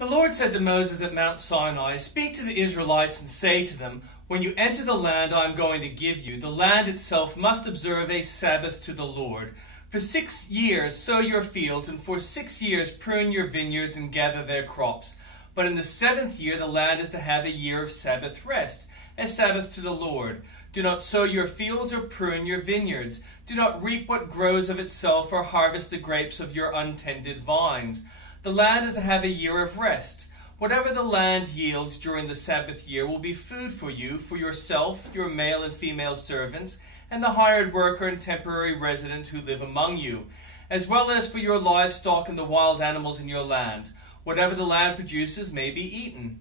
The Lord said to Moses at Mount Sinai, "Speak to the Israelites and say to them, when you enter the land I am going to give you, the land itself must observe a Sabbath to the Lord. For 6 years sow your fields, and for 6 years prune your vineyards and gather their crops. But in the 7th year the land is to have a year of Sabbath rest, a Sabbath to the Lord. Do not sow your fields or prune your vineyards. Do not reap what grows of itself or harvest the grapes of your untended vines. The land is to have a year of rest. Whatever the land yields during the Sabbath year will be food for you, for yourself, your male and female servants, and the hired worker and temporary resident who live among you, as well as for your livestock and the wild animals in your land. Whatever the land produces may be eaten.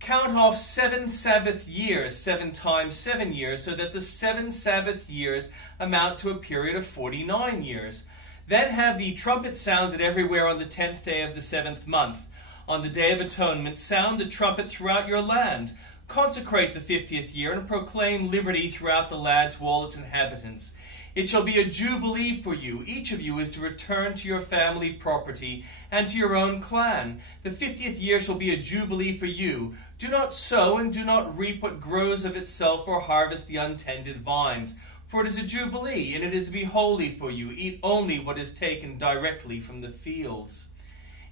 Count off 7 Sabbath years, 7 times 7 years, so that the 7 Sabbath years amount to a period of 49 years. Then have the trumpet sounded everywhere on the 10th day of the 7th month. On the Day of Atonement, sound the trumpet throughout your land. Consecrate the 50th year and proclaim liberty throughout the land to all its inhabitants. It shall be a jubilee for you. Each of you is to return to your family property and to your own clan. The 50th year shall be a jubilee for you. Do not sow and do not reap what grows of itself or harvest the untended vines. For it is a jubilee, and it is to be holy for you. Eat only what is taken directly from the fields.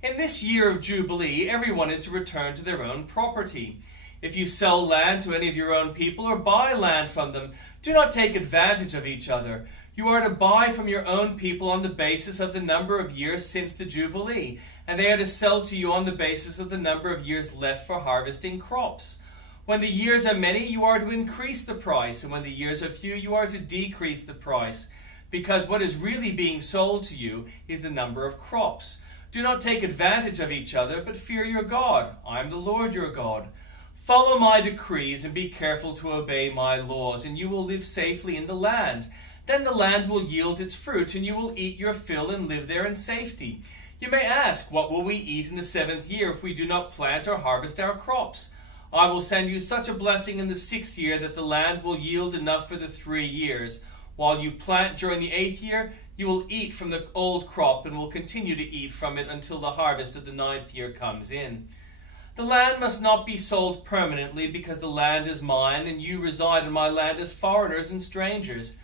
In this year of jubilee, everyone is to return to their own property. If you sell land to any of your own people or buy land from them, do not take advantage of each other. You are to buy from your own people on the basis of the number of years since the jubilee, and they are to sell to you on the basis of the number of years left for harvesting crops. When the years are many, you are to increase the price, and when the years are few, you are to decrease the price, because what is really being sold to you is the number of crops. Do not take advantage of each other, but fear your God. I am the Lord your God. Follow my decrees and be careful to obey my laws, and you will live safely in the land. Then the land will yield its fruit, and you will eat your fill and live there in safety. You may ask, what will we eat in the 7th year if we do not plant or harvest our crops? I will send you such a blessing in the 6th year that the land will yield enough for the 3 years. While you plant during the 8th year, you will eat from the old crop and will continue to eat from it until the harvest of the 9th year comes in. The land must not be sold permanently, because the land is mine, and you reside in my land as foreigners and strangers.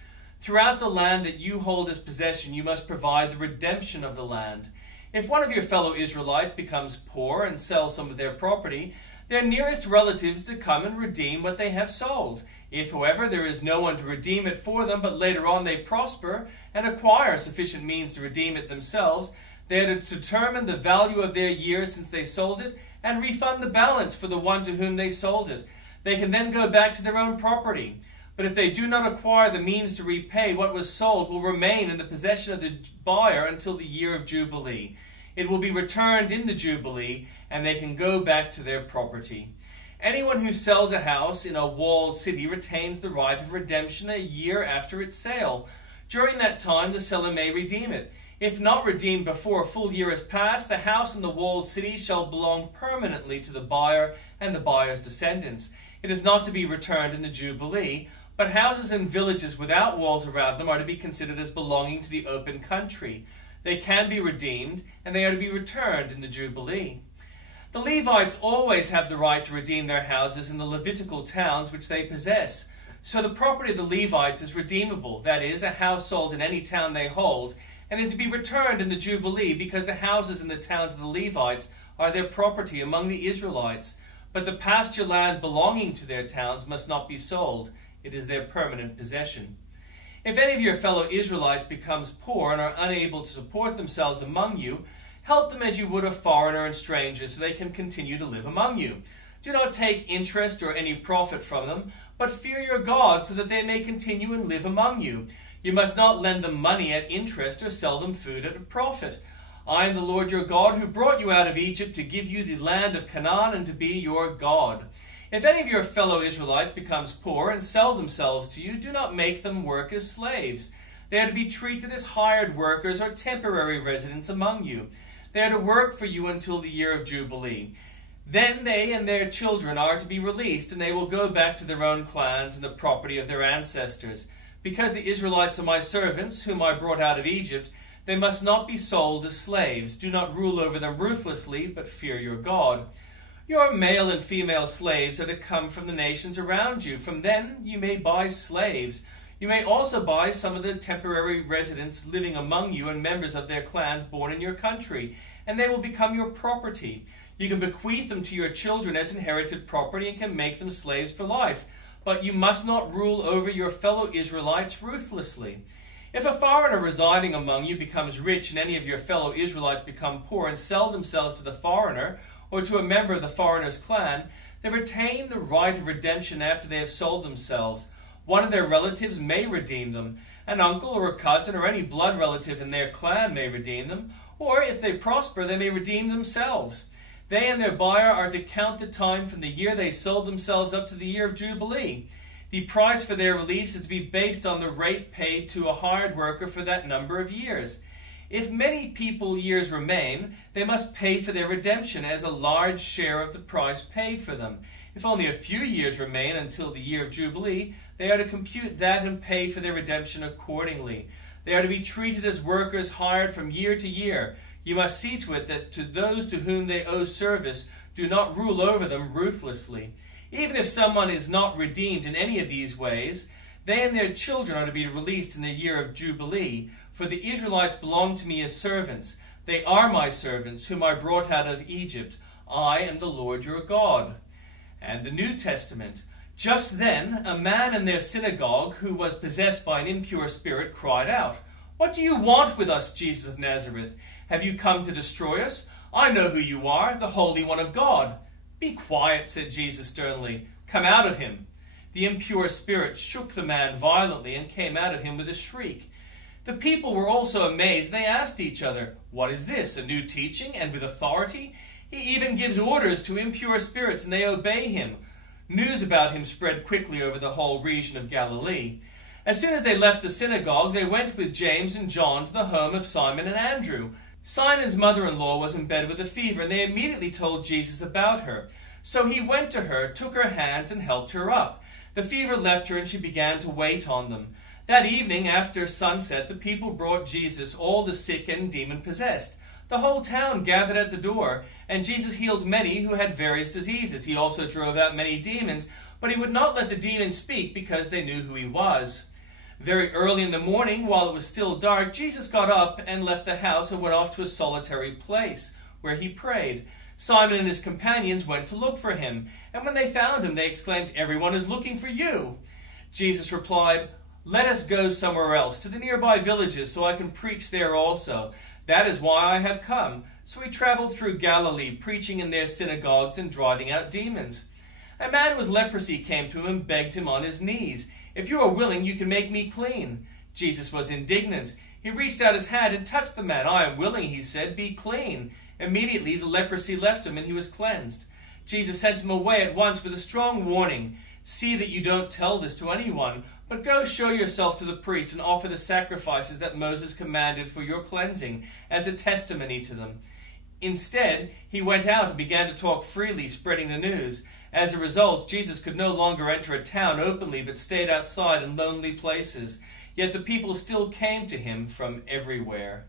Throughout the land that you hold as possession, you must provide the redemption of the land. If one of your fellow Israelites becomes poor and sells some of their property, their nearest relatives to come and redeem what they have sold. If, however, there is no one to redeem it for them, but later on they prosper and acquire sufficient means to redeem it themselves, they are to determine the value of their year since they sold it and refund the balance for the one to whom they sold it. They can then go back to their own property. But if they do not acquire the means to repay, what was sold will remain in the possession of the buyer until the year of Jubilee. It will be returned in the Jubilee, and they can go back to their property. Anyone who sells a house in a walled city retains the right of redemption a year after its sale. During that time, the seller may redeem it. If not redeemed before a full year has passed, the house in the walled city shall belong permanently to the buyer and the buyer's descendants. It is not to be returned in the Jubilee, but houses in villages without walls around them are to be considered as belonging to the open country. They can be redeemed, and they are to be returned in the Jubilee. The Levites always have the right to redeem their houses in the Levitical towns which they possess. So the property of the Levites is redeemable, that is, a house sold in any town they hold, and is to be returned in the Jubilee, because the houses in the towns of the Levites are their property among the Israelites. But the pasture land belonging to their towns must not be sold. It is their permanent possession. If any of your fellow Israelites becomes poor and are unable to support themselves among you, help them as you would a foreigner and stranger, so they can continue to live among you. Do not take interest or any profit from them, but fear your God, so that they may continue and live among you. You must not lend them money at interest or sell them food at a profit. I am the Lord your God, who brought you out of Egypt to give you the land of Canaan and to be your God. If any of your fellow Israelites becomes poor and sell themselves to you, do not make them work as slaves. They are to be treated as hired workers or temporary residents among you. They are to work for you until the year of Jubilee. Then they and their children are to be released, and they will go back to their own clans and the property of their ancestors. Because the Israelites are my servants, whom I brought out of Egypt, They must not be sold as slaves. Do not rule over them ruthlessly, but fear your God. Your male and female slaves are to come from the nations around you. From them you may buy slaves. You may also buy some of the temporary residents living among you and members of their clans born in your country, and they will become your property. You can bequeath them to your children as inherited property and can make them slaves for life. But you must not rule over your fellow Israelites ruthlessly. If a foreigner residing among you becomes rich and any of your fellow Israelites become poor and sell themselves to the foreigner or to a member of the foreigner's clan, they retain the right of redemption after they have sold themselves. One of their relatives may redeem them. An uncle or a cousin or any blood relative in their clan may redeem them. Or if they prosper, they may redeem themselves. They and their buyer are to count the time from the year they sold themselves up to the year of Jubilee. The price for their release is to be based on the rate paid to a hired worker for that number of years. If many people years remain, they must pay for their redemption as a large share of the price paid for them. If only a few years remain until the year of Jubilee, they are to compute that and pay for their redemption accordingly. They are to be treated as workers hired from year to year. You must see to it that to those to whom they owe service, do not rule over them ruthlessly. Even if someone is not redeemed in any of these ways, they and their children are to be released in the year of Jubilee, for the Israelites belong to me as servants. They are my servants, whom I brought out of Egypt. I am the Lord your God. And the New Testament. Just then, a man in their synagogue who was possessed by an impure spirit cried out, "What do you want with us, Jesus of Nazareth? Have you come to destroy us? I know who you are, the Holy One of God." "Be quiet," said Jesus sternly. "Come out of him." The impure spirit shook the man violently and came out of him with a shriek. The people were also amazed. They asked each other, "What is this, a new teaching and with authority? He even gives orders to impure spirits and they obey him." News about him spread quickly over the whole region of Galilee. As soon as they left the synagogue, they went with James and John to the home of Simon and Andrew. Simon's mother-in-law was in bed with a fever, and they immediately told Jesus about her. So he went to her, took her hands, and helped her up. The fever left her, and she began to wait on them. That evening, after sunset, the people brought Jesus all the sick and demon-possessed. The whole town gathered at the door, and Jesus healed many who had various diseases. He also drove out many demons, but he would not let the demons speak because they knew who he was. Very early in the morning, while it was still dark, Jesus got up and left the house and went off to a solitary place, where he prayed. Simon and his companions went to look for him, and when they found him, they exclaimed, "Everyone is looking for you." Jesus replied, "Let us go somewhere else, to the nearby villages, so I can preach there also. That is why I have come." So he traveled through Galilee, preaching in their synagogues and driving out demons. A man with leprosy came to him and begged him on his knees, "If you are willing, you can make me clean." Jesus was indignant. He reached out his hand and touched the man. "I am willing," he said, "be clean." Immediately the leprosy left him and he was cleansed. Jesus sent him away at once with a strong warning. "See that you don't tell this to anyone, but go show yourself to the priest and offer the sacrifices that Moses commanded for your cleansing as a testimony to them." Instead, he went out and began to talk freely, spreading the news. As a result, Jesus could no longer enter a town openly, but stayed outside in lonely places. Yet the people still came to him from everywhere.